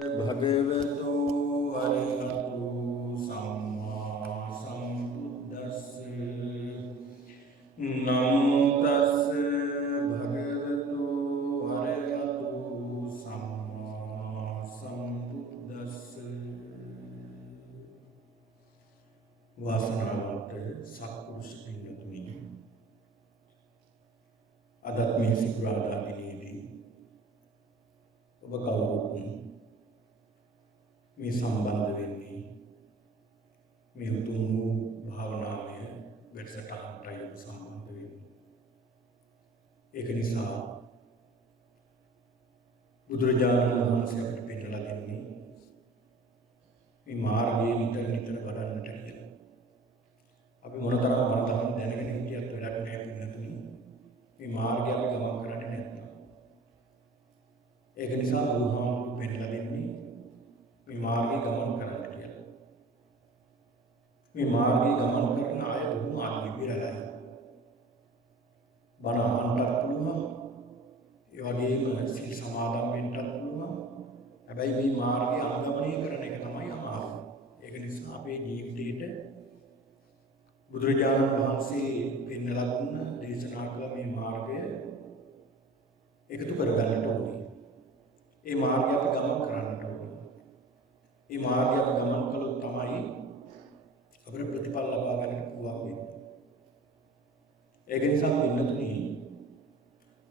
භගවතු වරහතු සම්මා සම්බුද්දස්සේ නමෝ තස්ස භගවතු වරහතු සම්මා සම්බුද්දස්සේ වාසනාවන්ත සත්පුරුෂ පින්වතුනි අදත් මේ සිකුරාදා දිනේදී ඔබ කවුරුත් මේ සම්බන්ධ වෙන්නේ මේ උතුම් වූ භාවනාමය වැඩසටහනටයි සම්බන්ධ වෙන්නේ. ඒක නිසා බුදුරජාණන් වහන්සේ අපිට පෙන්නලා දෙන්නේ මේ මාර්ගයේ නිතර නිතර වඩන්නට කියලා. අපි මොනතරම් මනතරම් දැනගෙන හිටියත් වැඩක් නැහැ පින්නතුනි. මේ මාර්ගය අපි ගමන් කරන්නේ නැත්නම්. ඒක නිසා බුදුහාමුදුරුවෝ පෙන්නලා දෙන්නේ මේ මාර්ගයේ ගමන් කරන්න කියලා. මේ මාර්ගයේ ගමන් කරන අය බොහොම අනිවිරලයි. බණ අහන්නත් පුළුවන්. ඒ වගේම සීල් සමාදන් වෙන්නත් පුළුවන්. හැබැයි මේ මාර්ගය අනුගමනය කරන එක තමයි අමාරු. ඒක නිසා අපේ ජීවිතේට බුදුරජාණන් වහන්සේ පෙන්වලා දුන්න දේශනා කළ මේ මාර්ගය එකතු කරගන්නට ඕනේ. ඒ මාර්ගය අපි ගමන් කරන්නට ඕනේ. මේ මාර්ගය අපි ගමන් කළොත් තමයි අපිට ප්‍රතිඵල ලබා ගන්න පුළුවන් වෙන්නේ. ඒක නිසා පින්නතුනි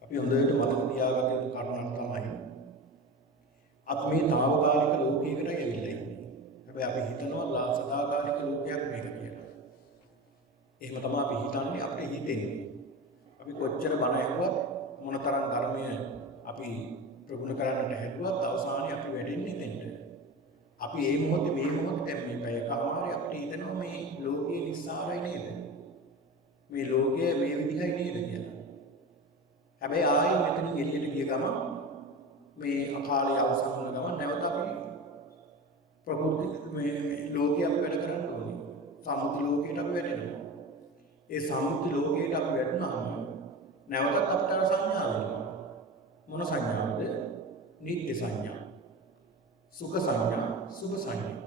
අපි හොඳට මතක තියාගන්න යුතු කාරණා තමයි අපි මේ తాවකාලික ලෝකයකට ඇවිල්ලා ඉන්නේ. හැබැයි අපි හිතනවා සදාකාලික ලෝකයක් මේක කියලා. එහෙම තමයි අපි හිතන්නේ අපේ හිතෙන්නේ. අපි කොච්චර බණ ඇහුවත් මොනතරම් ධර්මය අපි ප්‍රගුණ කරන්නට හැදුවත් අවසානයේ අපි වැඩෙන්නේ දෙන්න. අපි මේ මොහොතේ දැන් මේ පැය කමාරේ අපිට හිතෙනවා මේ ලෝකේ නිස්සාරයි නේද? මේ ලෝකය මේ විදිහයි නේද කියලා. හැබැයි ආයෙ මෙතනින් එළියට ගිය ගමන් මේ අකාලයේ අවසන් වන ගමන් නැවත අපි ප්‍රകൃති මේ ලෝකේ අපි වැඩ කරන්න ඕනේ. සම්මුති ලෝකයට අපි වැඩෙනවා. ඒ සම්මුති ලෝකයට අපි වැඩුණාම නැවතත් අපිට අර සංඥා වෙනවා. මොන සංඥාවද? නිත්‍ය සංඥා. සුඛ සංඥා, සුභ සංඥා.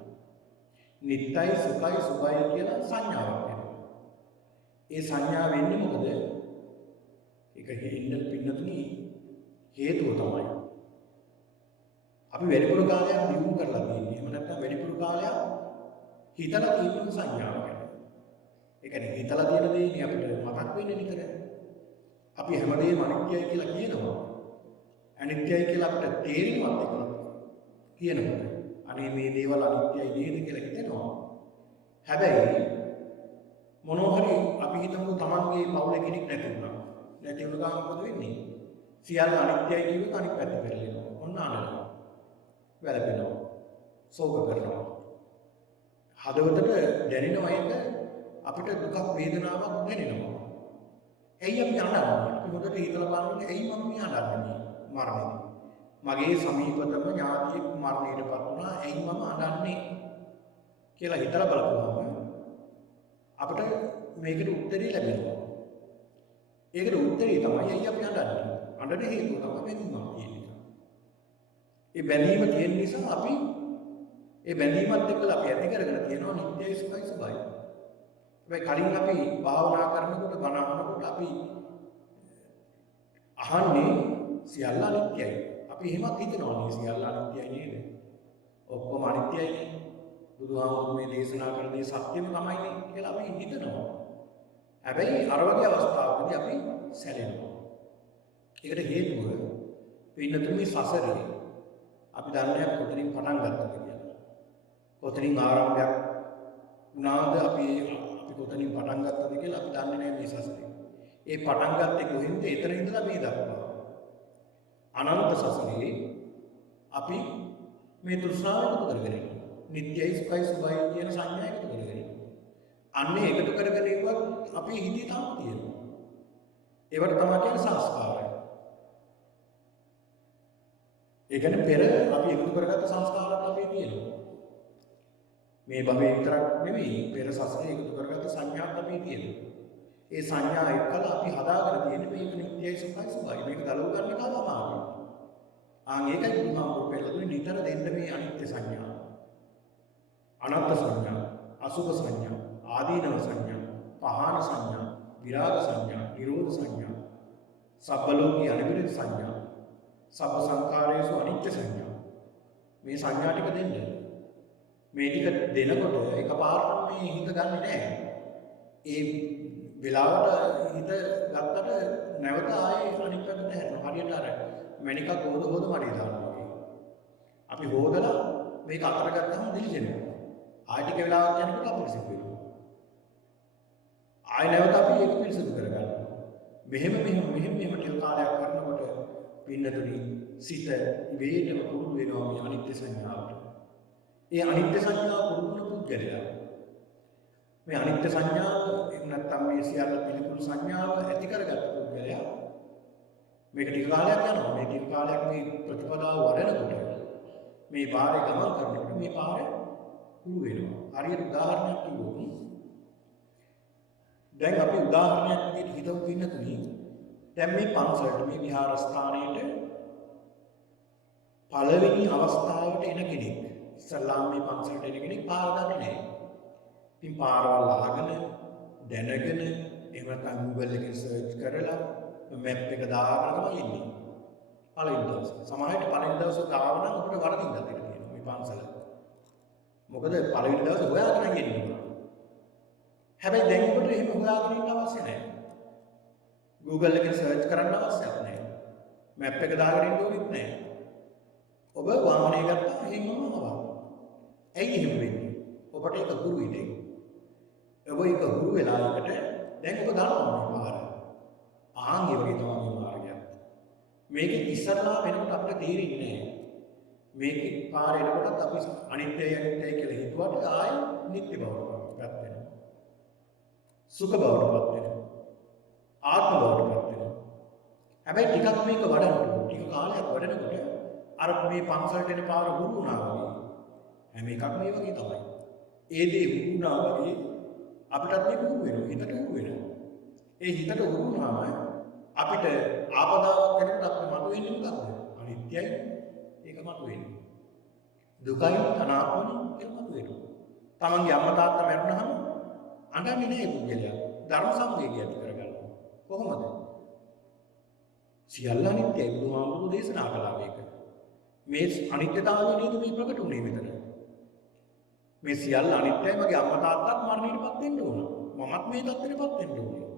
නිත්‍යයි සුඛයි සුභයි කියලා සංඥාවක් වෙනවා. ඒ සංඥා වෙන්නේ මොකද? ඒක හේින්න පින්නතුනි හේතුව තමයි. අපි වැඩිපුර කාලයක් දියුණු කරලා තියෙන්නේ. එහෙම නැත්නම් වැඩිපුර කාලයක් හිතලා තියෙන සංඥාව ගැන. ඒ කියන්නේ හිතලා තියෙන දේ නේ අපිට මතක් වෙන්නේ නිතර. අපි හැමදේම අනිත්‍යයි කියලා කියනවා. අනිත්‍යයි කියලා අපිට තේරෙනවත් ඒක කියනකොට අනේ මේ දේවල් අනිත්‍යයි නේද කියලා හිතෙනවා. හැබැයි මොනවා හරි අපි හිතමු Tamanගේ පවුලේ කෙනෙක් නැති වුණා. නැති වුණ ගමන් මොකද වෙන්නේ? සියල්ල අනිත්‍යයි කියුවොත් අනිත් පැත්ත පෙරලෙනවා. ඔන්න අනනවා. වැළපෙනවා. ශෝක කරනවා. හදවතට දැනෙනවා ඒක අපිට දුකක් වේදනාවක් දැනෙනවා. ඇයි අපි අඬන්නේ? අපි හොඳට හිතලා බලන්න ඇයි මම මේ අඬන්නේ? මරණයදී. මගේ සමීපතම ඥාතියෙක් මරණයටපත් වුණා. ඇයි මම අඬන්නේ කියලා හිතලා බලපුවම අපිට මේකට උත්තරේ ලැබෙනවා. ඒකට උත්තරේ තමයි ඇයි අපි අඬන්නේ? අඬන හේතුව තමයි බැඳීමක් තියෙන නිසා. ඒ බැඳීම තියෙන නිසා අපි ඒ බැඳීමත් එක්කලා අපි ඇති කරගෙන තියෙනවා නිත්‍යයි සුඛයි සුභයි. හැබැයි කලින් අපි භාවනා කරනකොට බණ අහනකොට අපි අහන්නේ සියල්ල අනිත්‍යයි. අපි එහෙමත් හිතනවා නේ සියල්ල අනිත්‍යයි නේද? ඔක්කොම අනිත්‍යයි නේ. බුදුහාමුදුරුවෝ මේ දේශනා කරන දේ සත්‍යම තමයි නේ කියලා අපි හිතනවා. හැබැයි අර වගේ අවස්ථාවකදී අපි සැලෙනවා. ඒකට හේතුව පින්නතුනේ සසරේ අපි දන්නේ කොතනින් පටන් ගත්තද කියලා. කොතනින් ආරම්භයක් වුණාද අපි කොතනින් පටන් ගත්තද කියලා අපි දන්නේ නැහැ මේ සසරේ. ඒ පටන් ගත්තේ කොහෙන්ද? එතන ඉඳලා මේ දක්වා. අනන්ත සසරේ අපි මේ තෘෂ්ණාව එකතු කරගෙන ඉන්නවා. නිත්‍යයි සුඛයි සුභයි කියන සංඥා එකතු කරගෙන ඉන්නවා. අන්නේ එකතු කරගෙන ඉවත් අපේ හිතේ තාම තියෙනවා. ඒවට තමයි කියන්නේ සංස්කාරය. ඒ කියන්නේ පෙර අපි එකතු කරගත්ත සංස්කාරات අපේ තියෙනවා. මේ භවයේ විතරක් නෙවෙයි පෙර සසරේ එකතු කරගත්ත සංඥාත් අපේ තියෙනවා. ඒ සංඥා එක්කලා අපි හදාගෙන තියෙන මේක නිත්‍යයි සුඛයි සුභයි මේක දලව ගන්න එක අමාරුයි. ඒකයි බුදුහාමුදුරුවෝ පෙළදුනේ නිතර දෙන්න මේ මේ අනිත්‍ය සංඥා, අනත්ත් සංඥා, අසුභ සංඥා, ආදීනව සංඥා, පහාන සංඥා, විරාග සංඥා, නිරෝධ සංඥා, සබ්බලෝකී අනිවිද සංඥා, සබ්බ සංඛාරේසු අනිත්‍ය සංඥා. මේ සංඥා ටික දෙන්න. මේ ටික දෙනකොට එකපාරට මේ හිත ගන්නෙ නෑ. ඒ වෙලාවට හිත ගත්තට නැවත ආයේ අනිත් පැත්තට හැරෙනවා. හරියට අර මණිකක් හොද මඩේ දානවා වගේ. අපි හොදලා මේක අතර ගත්තාම දිලිසෙනවා. ආයෙ ටික වෙලාවක් යනකොට අපිරිසිදු වෙනවා. ආයෙ නැවත අපි ඒක පිරිසිදු කරගන්නවා. මෙහෙම ටික කාලයක් කරනකොට පින්නතුනි සිත ඉබේටම පුරුදු වෙනවා මේ අනිත්‍ය සංඥාවට. ඒ අනිත්‍ය සංඥාව පුරුදු වුණ පුද්ගලයා මේ අනිත්‍ය සංඥාව නැත්නම් මේ සියල්ල පිළිකුල් සංඥාව ඇති කරගත්ත පුද්ගලයා මේක ටික කාලයක් යනවා. මේ ටික කාලයක් මේ ප්‍රතිපදාව වඩනකොට මේ පාරේ ගමන් කරනකොට මේ පාරේ පුරු වෙනවා. හරියට උදාහරණයක් කිව්වොත් දැන් අපි උදාහරණයක් විදිහට හිතමු පින්නතුනි. දැන් මේ පන්සලට මේ විහාරස්ථානයේට පළවෙනි අවස්ථාවට එන කෙනෙක් ඉස්සල්ලාම මේ පන්සලට එන කෙනෙක් පාර දන්නේ නැහැ. ඉතින් පාරවල් අහගෙන දැනගෙන එහෙම නැත්නම් Google එකේ සර්ච් කරලා මැප් එක දාගෙන තමයි එන්නේ. පළවෙනි දවසේ. සමහරවිට පළවෙනි දවසේ දාව නම් අපිට වරදින්න තියෙනවා මේ පන්සල. මොකද පළවෙනි දවසේ හොයාගෙන යන්නේ. හැබැයි දැන් ඔබට එහෙම හොයාගෙන ඉන්න අවශ්‍ය නැහැ. Google එකේ සර්ච් කරන්න අවශ්‍යත් නැහැ. මැප් එක දාගෙන ඉන්න ඕනෙත් නැහැ. ඔබ වාහනය ගත්තා එහෙමම ආවා. ඇයි එහෙම වෙන්නේ? ඔබට ඒක ගුරු ඉන්නේ. ඔබ ඒක ගුරු වෙලා එකට දැන් ඔබ දන්නවා මේ පාර. ආන් ඒ වගේ තමයි මේ මාර්ගය. මේක ඉස්සරලා වෙනකොට අපිට තේරෙන්නේ නැහැ. මේක පාර එනකොටත් අපි අනිත්‍යයි කියලා හිතුවට ආයෙ නිත්‍ය බවටපත් වෙනවා. සුඛ බවටපත් වෙනවා. ආත්ම බවටපත් වෙනවා. හැබැයි ටිකක් මේක වඩන්න ටික කාලයක් වඩනකොට අර මේ පන්සලට එන පාර හුරු වුණා වගේ හැම එකක්ම මේ වගේ තමයි. ඒ දේ හුරු වුණා වගේ අපිටත් මේක හුරු වෙනවා. හිතට හුරු වෙනවා. ඒ හිතට හුරු වුණාම අපිට ආපදාවක් වෙනකොට අපිට මතුවෙන්නේ මොකක්ද? අනිත්‍යයි. ඒක මතුවෙන්නේ. දුකයි අනාත්මයි කියලා මතුවෙනවා. තමන්ගේ අම්මා තාත්තා මැරුණාම අඬන්නේ නෑ පුද්ගලයා. ධර්ම සංවේගය ඇති කරගන්නවා. කොහොමද? සියල්ල අනිත්‍යයි බුදුහාමුදුරුවෝ දේශනා කළා මේක. මේ අනිත්‍යතාවය නේද මේ ප්‍රකට වුණේ මෙතන. මේ සියල්ල අනිත්‍යයි මගේ අම්මා තාත්තාත් මරණයටපත් වෙන්න ඕන. මමත් මේ තත්ත්වෙටපත් වෙන්න ඕනේ.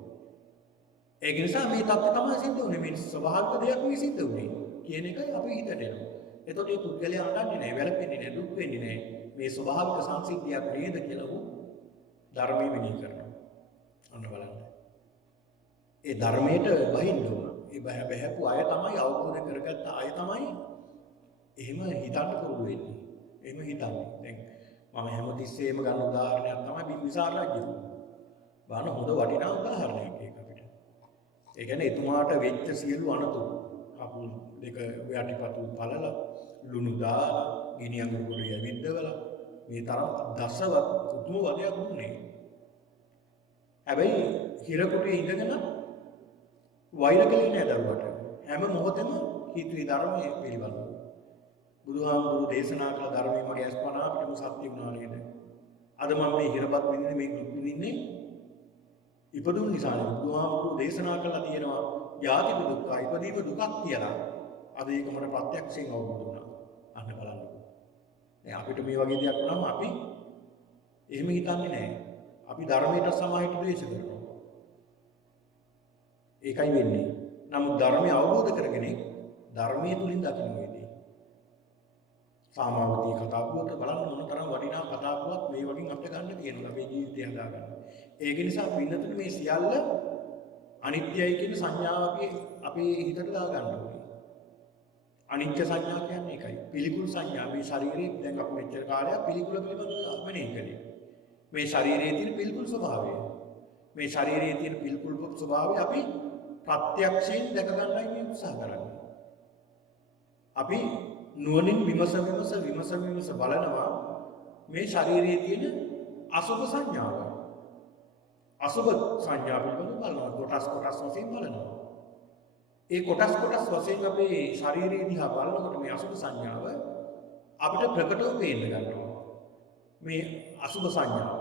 ඒක නිසා මේ තත්ත්වය තමයි සිද්ධ වුනේ. මේ ස්වභාවික දෙයක් මේ සිද්ධ වුනේ කියන එකයි අපි හිතට එනවා. එතකොට මේ පුද්ගලයා අඬන්නේ නැහැ, වැළපෙන්නේ නැහැ, දුක් වෙන්නේ නැහැ. මේ ස්වභාවික සංසිද්ධියක් නේද කියලා උ ධර්මයේ මෙනෙහි කරනවා. අන්න බලන්න. ඒ ධර්මයට බහින්න ඕන. ඒ බහැපු අය තමයි අවබෝධ කරගත්ත අය තමයි එහෙම හිතන්න පුරුදු වෙන්නේ. එහෙම හිතන්නේ. දැන් මම හැමතිස්සෙම ගන්න උදාහරණයක් තමයි බිම්බිසාර රජු. බලන්න හොඳ වටිනා උදාහරණයක් ඒක අපිට. ඒ කියන්නේ එතුමාට වෙච්ච සියලු අනතුරු කකුල් දෙක යටිපතුල් පළලා ලුණු දාලා ගිනි අඟුරු ගොඩ යවිද්දවලා මේ තරම් දසවත් උතුම් වදයක් වුණේ. හැබැයි හිරකුටේ ඉඳගෙන වෛර කළේ නෑ දරුවට. හැම මොහොතෙම හිතුවේ ධර්මයේ පිළිබඳව. බුදුහාමුදුරුවෝ දේශනා කළ ධර්මයේ මගේ අස්පනා අපිටම සත්‍ය වුණා නේද? අද මම මේ හිරපත් විඳින්නේ මේ දුක් විඳින්නේ ඉපදුන් නිසානේ. බුදුහාමුදුරුවෝ දේශනා කළා තියෙනවා යාති දුක්ඛ ඉපදීම දුකක් කියලා. අද ඒක මට ප්‍රත්‍යක්ෂයෙන් අවබෝධ වුණා. අන්න බලන්න. දැන් අපිට මේ වගේ දෙයක් වුණාම අපි එහෙම හිතන්නේ නැහැ. අපි ධර්මයට සමාහිත ද්වේෂ කරනවා. ඒකයි වෙන්නේ. නමුත් ධර්මය අවබෝධ කරගෙන ධර්මයේ තුලින් දකින්න වේදී. සාමාවතී කතාවුවත් බලන්න මොන තරම් වටිනා කතාවුවත් මේ වගේ අපිට ගන්න තියෙනවා මේ ජීවිතය හදාගන්න. ඒක නිසා පින්නතුනේ මේ සියල්ල අනිත්‍යයි කියන සංඥාව අපේ හිතට දාගන්න ඕනේ. අනිත්‍ය සංඥා කියන්නේ ඒකයි. පිළිකුල් සංඥා මේ ශරීරයේ දැන් අපි මෙච්චර කාලයක් පිළිකුල පිළිබඳව මෙනෙහි කළේ. මේ ශරීරයේ තියෙන පිළිකුල් ස්වභාවය. මේ ශරීරයේ තියෙන පිළිකුල් ස්වභාවය අපි ප්‍රත්‍යක්ෂයෙන් දැක ගන්නයි මේ උත්සාහ කරන්නේ. අපි නුවණින් විමස බලනවා මේ ශරීරයේ තියෙන අසුභ සංඥාව. අසුභ සංඥා පිළිබඳව බලනවා. කොටස් වශයෙන් බලනවා. ඒ කොටස් වශයෙන් අපේ ශරීරයේ දිහා බලනකොට මේ අසුභ සංඥාව අපිට ප්‍රකටව පේන්න ගන්නවා. මේ අසුබ සංඥාව.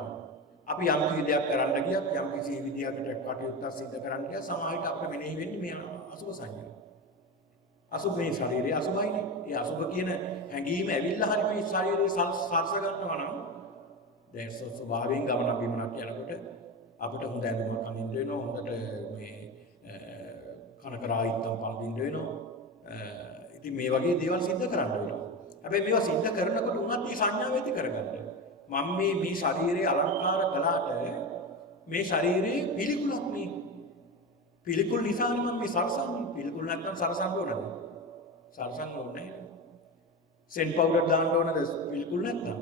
අපි යම් කිසි දෙයක් කරන්න ගියත් යම් කිසි විදියකට කටයුත්තක් සිදු කරන්න ගියත් සමාහිත අපිට මෙනෙහි වෙන්නේ මේ අසුබ සංඥාව. අසුබ මේ ශරීරයේ අසුබයිනේ. ඒ අසුබ කියන හැඟීම ඇවිල්ලා හරි මේ ශරීරය සල්ස ගන්නවා නම් දැන් ස්වභාවයෙන් ගමන බිමනක් යනකොට අපිට හොඳ ඇඳුමක් අඳින්න වෙනවා. හොඳට මේ කනකරායිත්තම් පළඳින්න වෙනවා. ඉතින් මේ වගේ දේවල් සිද්ධ කරන්න වෙනවා. හැබැයි මේවා සිද්ධ කරනකොට උනත් මේ සංඥාව ඇති කරගන්න. මම මේ ශරීරයේ අලංකාර කළාට මේ ශරීරයේ පිළිකුලක් නේ. පිළිකුල් නිසානේ මම මේ සරසන්නේ. පිළිකුල් නැත්නම් සරසන්න ඕනද? සරසන්න ඕනේ නැහැ. සෙන් පවුඩර් දාන්න ඕනද පිළිකුල් නැත්නම්?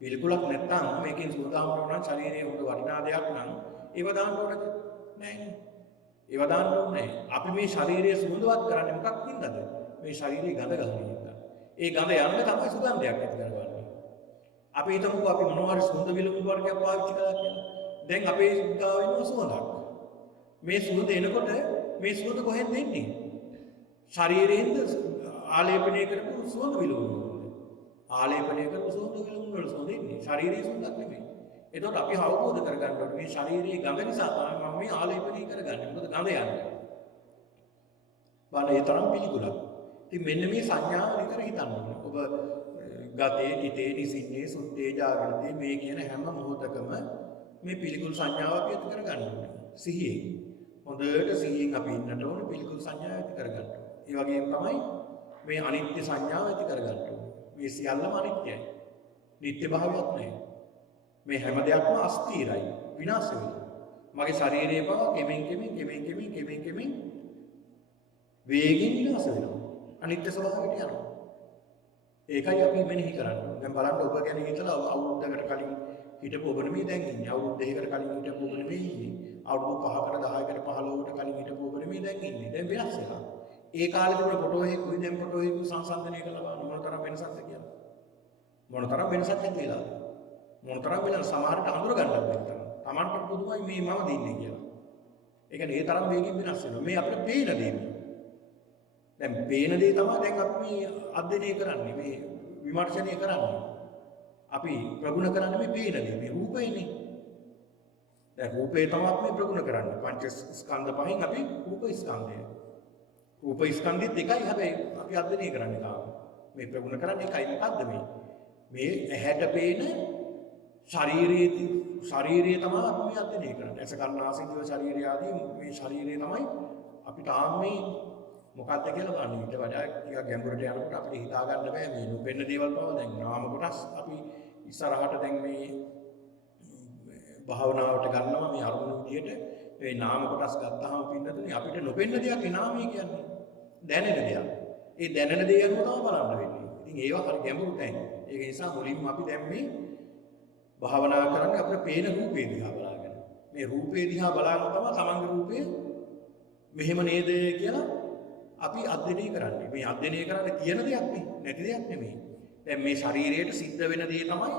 පිළිකුලක් නැත්නම් මේකෙන් සූදානම් වෙනවා නම් ශරීරයේ හොඳ වටිනා දෙයක් නම් ඒව දාන්න ඕනද? නැහැ. ඒව දාන්න ඕනේ නැහැ. අපි මේ ශරීරය සුවඳවත් කරන්නේ මොකක් හින්දාද? මේ ශරීරයේ ගඳ ගන්න හින්දා. ඒ ගඳ යන්න තමයි සුගන්ධයක් ඇති කරගන්නේ. අපි හිතමුකෝ අපි මොනවා හරි සුවඳ විලවුන් වර්ගයක් පාවිච්චි කළා කියලා. දැන් අපේ ගාව වෙනවා සුවඳක්. මේ සුවඳ එනකොට මේ සුවඳ කොහෙන්ද එන්නේ? ශරීරයෙන්ද ආලේපනය කරපු සුවඳ විලවුන් වල. ආලේපනය කරපු සුවඳ විලවුන් වල සුවඳ එන්නේ. ශරීරයේ සුවඳක් නෙමෙයි. එතකොට අපි අවබෝධ කරගන්න ඕනේ මේ ශරීරයේ ගඳ නිසා තමයි මම මේ ආලේපනය කරගන්නේ. මොකද ගඳ යන්නේ. බලන්න ඒ තරම් පිළිකුලක්. ඉතින් මෙන්න මේ සංඥාව විතර හිතන්න ඕනේ. ඔබ ගතේ, හිතේ, නිසින්නේ, සුත්තේ, ජාගෘතේ මේ කියන හැම මොහොතකම මේ පිළිකුල් සංඥාව අපි ඇති කරගන්න ඕනේ. සිහියෙන්. හොඳට සිහියෙන් අපි ඉන්නට ඕනේ පිළිකුල් සංඥාව ඇති කරගන්න. ඒ වගේම තමයි මේ අනිත්‍ය සංඥාව ඇති කරගන්න ඕනේ. මේ සියල්ලම අනිත්‍යයි. නිට්ටය භාවයක් නැහැ. මේ හැම දෙයක්ම අස්ථිරයි. විනාශ වෙනවා. මගේ ශරීරයේ බව කෙමෙන් වේගින් විනාශ වෙනවා. අනිත්‍ය ස්වභාවයට යනවා. ඒකයි අපි මෙනෙහි කරන්නේ. දැන් බලන්න ඔබ ගැන හිතලා අවුරුද්දකට කලින් හිටපු ඔබ නෙමෙයි දැන් ඉන්නේ. අවුරුදු දෙකකට කලින් හිටපු ඔබ නෙමෙයි ඉන්නේ. අවුරුදු 5කට 10කට 15කට කලින් හිටපු ඔබ නෙමෙයි දැන් ඉන්නේ. දැන් වෙනස් වෙලා. ඒ කාලේ තිබුණ ෆොටෝ එකකුයි දැන් ෆොටෝ එකකුයි සංසන්දනය කරලා බලන්න මොනතරම් වෙනසක්ද කියලා. මොනතරම් වෙනසක් ඇති වෙලාද? මොනතරම් වෙනස සමහරට අඳුර ගන්නත් බැහැ. Tamanට පුදුමයි මේ මම දින්නේ කියලා. ඒ කියන්නේ ඒ තරම් වේගින් වෙනස් වෙනවා. මේ අපිට පේන දේ. දැන් පේන දේ තමයි දැන් අපි මේ අධ්‍යයනය කරන්නේ මේ විමර්ශනය කරන්නේ. අපි ප්‍රගුණ කරන්නේ මේ පේන දේ මේ රූපේනේ. දැන් රූපේ තමයි අපි ප්‍රගුණ කරන්නේ. පංච ස්කන්ධ පහෙන් අපි රූප ස්කන්ධය. රූප ස්කන්ධෙත් එකයි හැබැයි අපි අධ්‍යයනය කරන්නේ තාම. මේ ප්‍රගුණ කරන්නේ එකයි මොකද්ද මේ? මේ ඇහැට පේන ශරීරයේ තමයි අපි මේ අධ්‍යයනය කරන්නේ. ඇස කන නාසය දිව ශරීරය ආදී මේ ශරීරය තමයි අපි තාම මේ මොකක්ද කියලා බලන්න. ඊට වඩා ටිකක් ගැඹුරට යනකොට අපිට හිතා ගන්න බෑ මේ නොපෙන්න දේවල් පව. දැන් නාම කොටස් අපි ඉස්සරහට දැන් මේ භාවනාවට ගන්නවා මේ අරමුණු විදියට මේ නාම කොටස් ගත්තාම පින්නතුනේ අපිට නොපෙන්න දෙයක් ඒ නාමය කියන්නේ. දැනෙන දෙයක්. ඒ දැනෙන දේ අනුව තමයි බලන්න වෙන්නේ. ඉතින් ඒවා හරි ගැඹුරු තැන්. ඒක නිසා මුලින්ම අපි දැන් මේ භාවනා කරන්නේ අපේ පේන රූපේ දිහා බලාගෙන. මේ රූපේ දිහා බලාගෙන තමයි තමන්ගේ රූපේ මෙහෙම නේද කියලා අපි අධ්‍යයනය කරන්නේ. මේ අධ්‍යයනය කරන්නේ තියෙන දෙයක් නේ, නැති දෙයක් නෙමෙයි. දැන් මේ ශරීරයට සිද්ධ වෙන දේ තමයි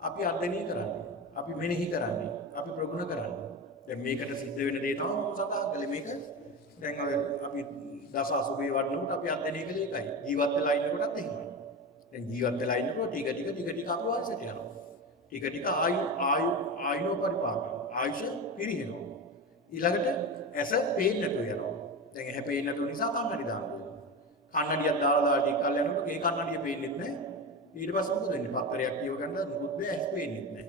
අපි අධ්‍යයනය කරන්නේ. අපි මෙනෙහි කරන්නේ. අපි ප්‍රගුණ කරන්නේ. දැන් මේකට සිද්ධ වෙන දේ තමයි සතහන් කළේ මේක. දැන් අපි දස අසුභේ වඩනකොට අපි අධ්‍යයනය කළේ ඒකයි. ජීවත් වෙලා ඉන්නකොටත් එහෙමයි. දැන් ජීවත් වෙලා ඉන්නකොට ටික ටික අපි වයසට යනවා. ටික ටික ආයු පරිපාක. ආයුෂ පිරිහෙනවා. ඊළඟට ඇස පේන්නේ නැතුව යනවා. දැන් ඇහැ පේන්නේ නැතුව නිසා කන්නඩි දානවා. කන්නඩියක් දාලා ටික කල් යනකොට ඒ කන්නඩිය පේන්නේ නැහැ. ඊට පස්සේ මොකද වෙන්නේ? පත්තරයක් කියව ගන්න මොකුත් බෑ ඇස් පේන්නේ නැහැ.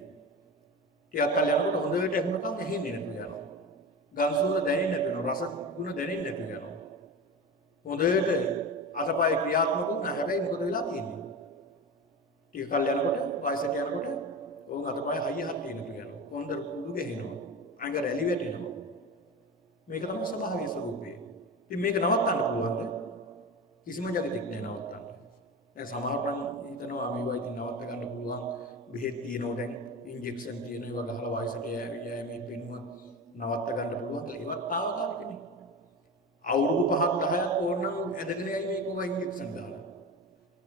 ටිකක් කල් යනකොට හොඳට ඇහුනකම් ඇහෙන්නේ නැතුව යනවා. ගඳ සුවඳ දැනෙන්නේ නැතුව යනවා. රස ගුණ දැනෙන්නේ නැතුව යනවා. හොඳට අතපය ක්‍රියාත්මක වුණා. හැබැයි මොකද වෙලා තියෙන්නේ? ටික කල් යනකොට වයසට යනකොට ඕන් අතපය හයියහක් තියෙනවා කියනවා. කොන්ද කුඩු ගහිනවා. අඟ රැලි වැටෙනවා. මේක තමයි ස්වභාවීය ස්වરૂපය. ඉතින් මේක නවත්තන්න පුළුවන්ද? කිසිම ජගතෙක් නෑ නවත්තන්න. දැන් සමහරවල් හිතනවා මේවා ඉතින් නවත්ත ගන්න පුළුවන්. බෙහෙත් තියෙනවා දැන් ඉන්ජෙක්ෂන් තියෙනවා ඒවා ගහලා වයසට යෑමේ පෙනුම නවත්ත ගන්න පුළුවන් කියලා. ඒවත් තාවකාලිකනේ. අවුරුදු 5ක් 10ක් ඕනනම් ඇදගෙන යයි මේක ඔය ඉන්ජෙක්ෂන් ගහලා.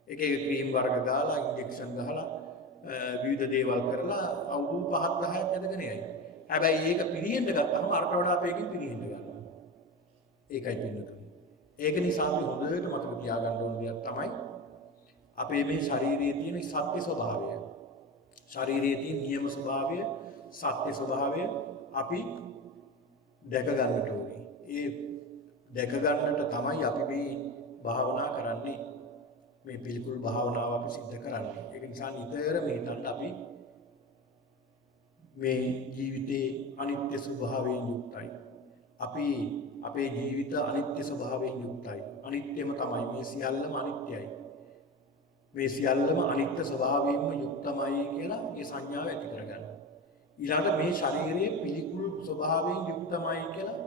එක එක ක්‍රීම් වර්ග ගහලා ඉන්ජෙක්ෂන් ගහලා විවිධ දේවල් කරලා අවුරුදු 5ක් 10ක් ඇදගෙන යයි. හැබැයි ඒක පිළිහෙන්න ගත්තම අරට වඩා අපේකින් පිළිහෙන්න ගන්නවා. ඒකයි පින්නතුනේ. ඒක නිසා අපි හොඳට මතක තියාගන්න ඕන දෙයක් තමයි අපේ මේ ශරීරයේ තියෙන සත්‍ය ස්වභාවය, ශරීරයේ තියෙන නියම ස්වභාවය, සත්‍ය ස්වභාවය අපි දැක ගන්නට ඕනේ. ඒ දැක ගන්නට තමයි අපි මේ භාවනා කරන්නේ. මේ පිළිකුල් භාවනාව අපි සිද්ධ කරන්නේ. ඒක නිසා නිතර මේ හිතන්න අපි මේ ජීවිතේ අනිත්‍ය ස්වභාවයෙන් යුක්තයි. අපි අපේ ජීවිත අනිත්‍ය ස්වභාවයෙන් යුක්තයි. අනිත්‍යම තමයි, මේ සියල්ලම අනිත්‍යයි. මේ සියල්ලම අනිත්‍ය ස්වභාවයෙන්ම යුක්තමයි කියලා මේ සංඥාව ඇති කරගන්න. ඊළඟට මේ ශරීරයේ පිළිකුල් ස්වභාවයෙන් යුක්තමයි කියලා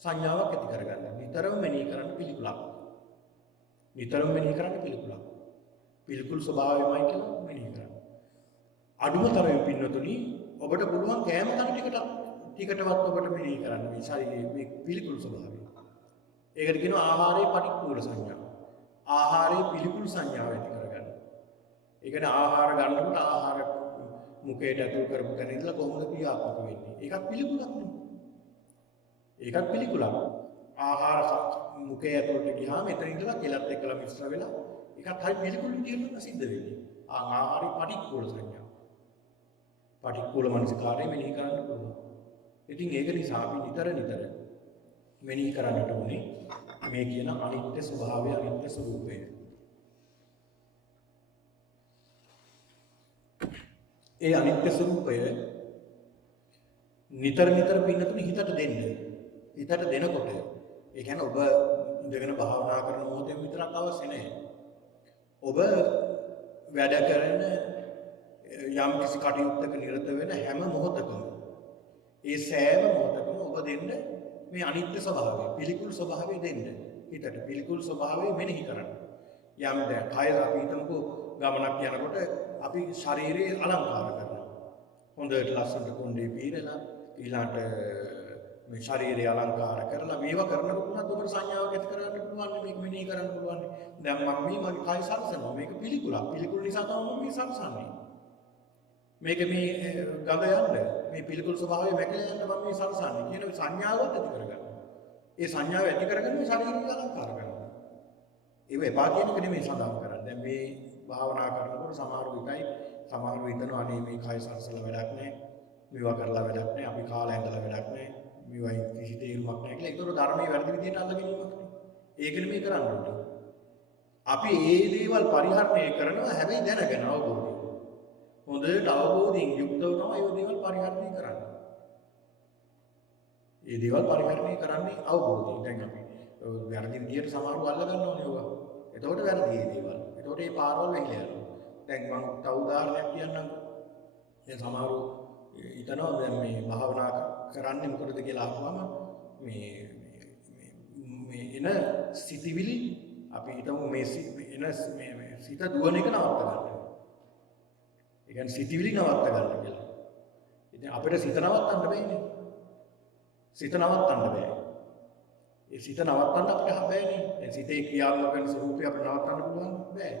සංඥාවක් ඇති කරගන්න. නිතරම මෙනෙහි කරන්න පිළිකුලක්. නිතරම මෙනෙහි කරන්න පිළිකුලක්. පිළිකුල් ස්වභාවයමයි කියලා මෙනෙහි කරන්න. අඩුම තරමේ පින්නතුනි ඔබට පුළුවන් කෑම කන ටිකටවත් ඔබට මෙනෙහි කරන්න මේ ශරීරයේ මේ පිළිකුල් ස්වභාවය. ඒකට කියනවා ආහාරයේ පටික්කුල සංඥාව. ආහාරයේ පිළිකුල් සංඥාව ඇති කරගන්න. ඒ කියන්නේ ආහාර ගන්නකොට ආහාර මුඛයට ඇතුල් කරපු තැන ඉඳලා කොහොමද ක්‍රියාත්මක වෙන්නේ? ඒකත් පිළිකුලක් නේ. ඒකත් පිළිකුලක්. ආහාර මුඛයේ ඇතුළට ගියාම එතන ඉඳලා කෙලත් එක්කලා මිශ්‍ර වෙලා ඒකත් හරි පිළිකුල් විදියට සිද්ධ වෙන්නේ. ආහාරයේ පටික්කුල සංඥාව. පටික්කුල මනසිකාරය මෙනෙහි කරන්න පුළුවන්. ඉතින් ඒක නිසා අපි නිතර මෙනෙහි කරන්නට ඕනේ මේ කියන අනිත්‍ය ස්වභාවය, අනිත්‍ය ස්වરૂපය. ඒ අනිත්‍ය ස්වરૂපය නිතර පින්නතුනි හිතට දෙන්න. හිතට දෙනකොට ඒ කියන්නේ ඔබ ඉඳගෙන භාවනා කරන මොහොතේ විතරක් අවශ්‍ය නැහැ. ඔබ වැඩ කරන යම් කිසි කටයුත්තක නිරත වෙන හැම මොහොතකම ඒ සෑම මොහොතකම ඔබ දෙන්න මේ අනිත්‍ය ස්වභාවය, පිළිකුල් ස්වභාවය දෙන්න. හිතට පිළිකුල් ස්වභාවය මෙනෙහි කරන්න. යම් දැන් කය අපි හිතමුකෝ ගමනක් යනකොට අපි ශරීරය අලංකාර කරනවා. හොඳට ලස්සනට කොණ්ඩේ පීරලා ඊළාට මේ ශරීරය අලංකාර කරලා මේවා කරනකොට උනත් ඔබට සංඥාවක් ඇති කරගන්න පුළුවන්. මේක මෙනෙහි කරන්න පුළුවන්. දැන් මම මගේ කය සරසනවා. මේක පිළිකුලක්. පිළිකුල් නිසා තමයි මම මේ සරසන්නේ. මේක මේ ගඳ යන්න මේ පිළිකුල් ස්වභාවය මැකලා යන්න මම මේ සරසන්නේ කියන සංඥාවක් ඇති කරගන්න. ඒ සංඥාව ඇති කරගෙන මේ ශරීරය අලංකාර කරනවා. ඒක එපා කියන එක නෙමෙයි සඳහන් කරන්නේ. දැන් මේ භාවනා කරනකොට සමහරව හිතනවා අනේ මේ කය සරසලා වැඩක් නැහැ. මේවා කරලා වැඩක් නැහැ. අපි කාලා ඇඳලා වැඩක් නැහැ. මේවයි කිසි තේරුමක් නැහැ කියලා. ඒතර ධර්මයේ වැරදි විදිහට අල්ල ගැනීමක් නේ. ඒක නෙමෙයි කරන්න ඕනේ. අපි මේ දේවල් පරිහරණය කරනවා හැබැයි දැනගෙන අවබෝධයෙන්. හොඳට අවබෝධයෙන් යුක්තව තමයි මේ දේවල් පරිහරණය කරන්නේ. මේ දේවල් පරිහරණය කරන්නේ අවබෝධයෙන්. දැන් අපි වැරදි විදිහට සමහරව අල්ල ගන්නවනේ ඔවා. එතකොට වැරදි මේ දේවල්. එතකොට මේ පාරවල් වෙහිලා යනවා. දැන් මම තව උදාහරණයක් කියන්නම්. දැන් සමහරව හිතනවා දැන් මේ භාවනා කරන්නේ මොකටද කියලා අහුවම මේ එන සිතිවිලි අපි හිතමු මේ සිත දුවන එක නවත්ත ගන්න. ඒ කියන්නේ සිතිවිලි නවත්ත ගන්න කියලා. ඉතින් අපිට සිත නවත්තන්න බෑනේ. සිත නවත්තන්න බෑ. ඒ සිත නවත්තන්න අපිට බෑනේ. දැන් සිතේ ක්‍රියාත්මක වෙන ස්වરૂපය අපිට නවත්තන්න පුළුවන් බෑ.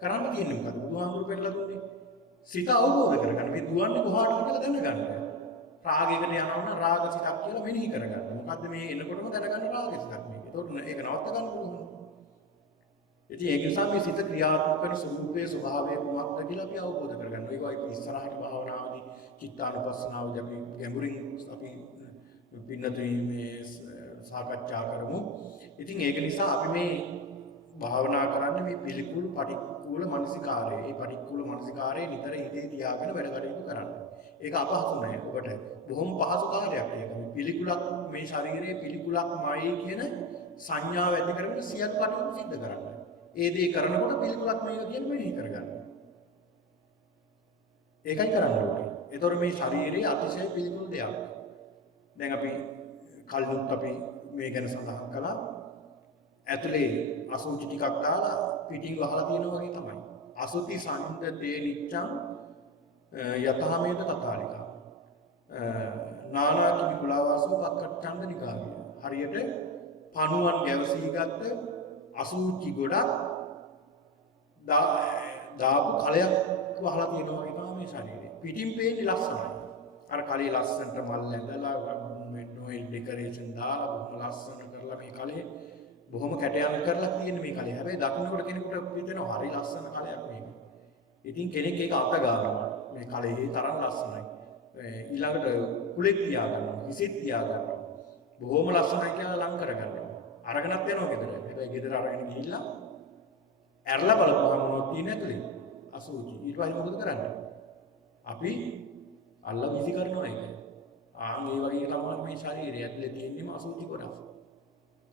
කරන්න තියෙන්නේ මොකද? බුදුහාමුදුරු පෙන්නලා දුන්නේ. සිත අවබෝධ කරගන්න. මේ දුවන්නේ කොහාටද කියලා දැනගන්න. රාගයකට යනවා නම් රාග සිතක් කියලා මෙනෙහි කරගන්න. මොකද්ද මේ එනකොටම දැනගන්න රාග සිතක් මේක. ඒතකොට ඒක නවත්ත ගන්න පුළුවන්. ඉතින් ඒක නිසා මේ සිත ක්‍රියාත්මක වෙන ස්වરૂපයේ ස්වභාවය මොකක්ද කියලා අපි අවබෝධ කරගන්න. ඒක අපි ඉස්සරහට භාවනාවේදී චිත්තානුපස්සනාවදී අපි ගැඹුරින් අපි පින්නතුයි මේ සාකච්ඡා කරමු. ඉතින් ඒක නිසා අපි මේ භාවනා කරන්නේ මේ පිළිකුල් පටික්කුල මනසිකාරය. මේ පටික්කුල මනසිකාරය නිතර හිතේ තියාගෙන වැඩ කටයුතු කරන්න. ඒක අපහසු නෑ. ඔබට බොහොම පහසු කාර්යයක් ඒක. මේ පිළිකුලක් මේ ශරීරයේ පිළිකුලක්මයි කියන සංඥාව ඇති කරගෙන සියලු කටයුතු සිද්ධ කරන්න. ඒ දේ කරනකොට පිළිකුලක් මේක කියන මෙහෙය කරගන්න. ඒකයි කරන්න ඕනේ. ඒතකොට මේ ශරීරයේ අතිශය පිළිකුල් දෙයක්. දැන් අපි කල්ුත් අපි මේ ගැන සඳහන් කළා. ඇතුලේ අසුචි ටිකක් දාලා පිටින් වහලා තියෙනවා වගේ තමයි. අසුති සංදතේ නිච්ඡං යතහමේත තථාලිකා. නානාකිමි කුලවාසෝ පක්කච්ඡන්ද නිකාය. හරියට පණුවන් ගැවසී ගත්ත අසුචි ගොඩක් දාපු කලයක් වහලා තියෙනවා වගේ තමයි මේ ශරීරය. පිටින් පේන්නේ ලස්සනයි. අර කලේ ලස්සනට මල් ඇඳලා නොයෙක් ඩෙකරේෂන් දාලා ලස්සන කරලා මේ කලේ බොහොම කැටයම් කරලා තියෙන මේ කලේ. හැබැයි දකින්නකොට කෙනෙකුට හිතෙනවා හරි ලස්සන කලයක් මේක. ඉතින් කෙනෙක් ඒක අත ගන්නවා. මේ කලේ තරම් ලස්සනයි. ඊළඟට කුලෙත් තියාගන්නවා, හිසෙත් තියාගන්නවා. බොහොම ලස්සනයි කියලා ලං කරගන්නවා. අරගෙනත් යනවා ගෙදර. හැබැයි ගෙදර අරගෙන ගිහිල්ලා ඇරලා බලපුවම මොනවද තියෙන්නේ ඇතුලේ? අසුචි. ඊට පස්සේ මොකද කරන්නේ? අපි අල්ල විසි කරනවා ඒක. ආන් ඒ වගේ තමයි මේ ශරීරය ඇතුලේ තියෙන්නේම අසුචි කොටස්.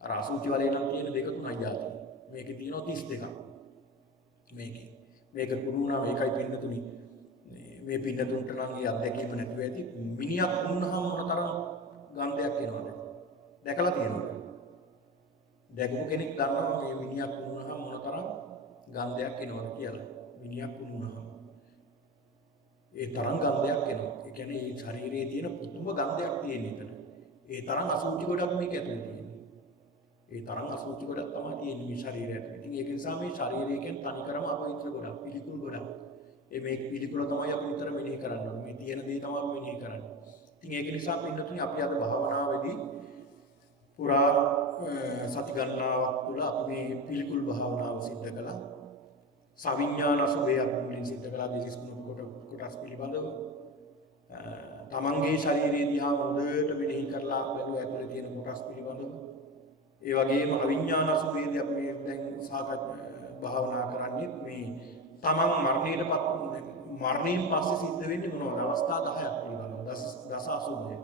අර අසුචි වලේ නම් තියෙන දෙක තුනයි જાති. මේකේ තියෙනවා 32ක්. මේක කුණුනා මේකයි පින්නතුනි. මේ පින්නතුන්ට නම් ඒ අත්දැකීම නැතුව ඇති. මිනිහක් වුණාම මොනතරම් ගන්ධයක් එනවද? දැකලා තියෙනවද? දැකපු කෙනෙක් දන්නවා මේ මිනිහක් වුණාම මොනතරම් ගන්ධයක් එනවද කියලා. මිනිහක් වුණාම ඒ තරම් ගන්ධයක් එනවා. ඒ කියන්නේ මේ ශරීරයේ තියෙන පුදුම ගන්ධයක් තියෙන එතන. ඒ තරම් අසුචි ගොඩක් මේක ඇතුලේ තියෙනවා. ඒ තරම් අසුචි ගොඩක් තමයි තියෙන්නේ මේ ශරීරය ඇතුලේ. ඉතින් ඒක නිසා මේ ශරීරය කියන්නේ තනිකරම අපවිත්‍ර ගොඩක්, පිළිකුල් ගොඩක්. මේ පිළිකුල තමයි අපි නිතර මෙනෙහි කරන්න ඕනේ. මේ තියෙන දේ තමයි අපි මෙනෙහි කරන්නේ. ඉතින් ඒක නිසා පින්නතුනි අපි අද භාවනාවේදී පුරා සති ගණනාවක් තුළ අපි මේ පිළිකුල් භාවනාව සිද්ධ කළා. සවිඥාන අසුභය අපි මුලින් සිද්ධ කළා දෙසිස් කොටස් පිළිබඳව. තමන්ගේ ශරීරය දිහා හොඳට මෙනෙහි කරලා බැලුවා ඇතුලේ තියෙන කොටස් පිළිබඳව. ඒ වගේම අවිඥාන අසුභයේදී අපි දැන් භාවනා කරන්නේ මේ තමන් මරණයෙන් පස්සේ සිද්ධ වෙන්නේ මොනවද? අවස්ථා 10ක් පිළිබඳව. දස අසුභය.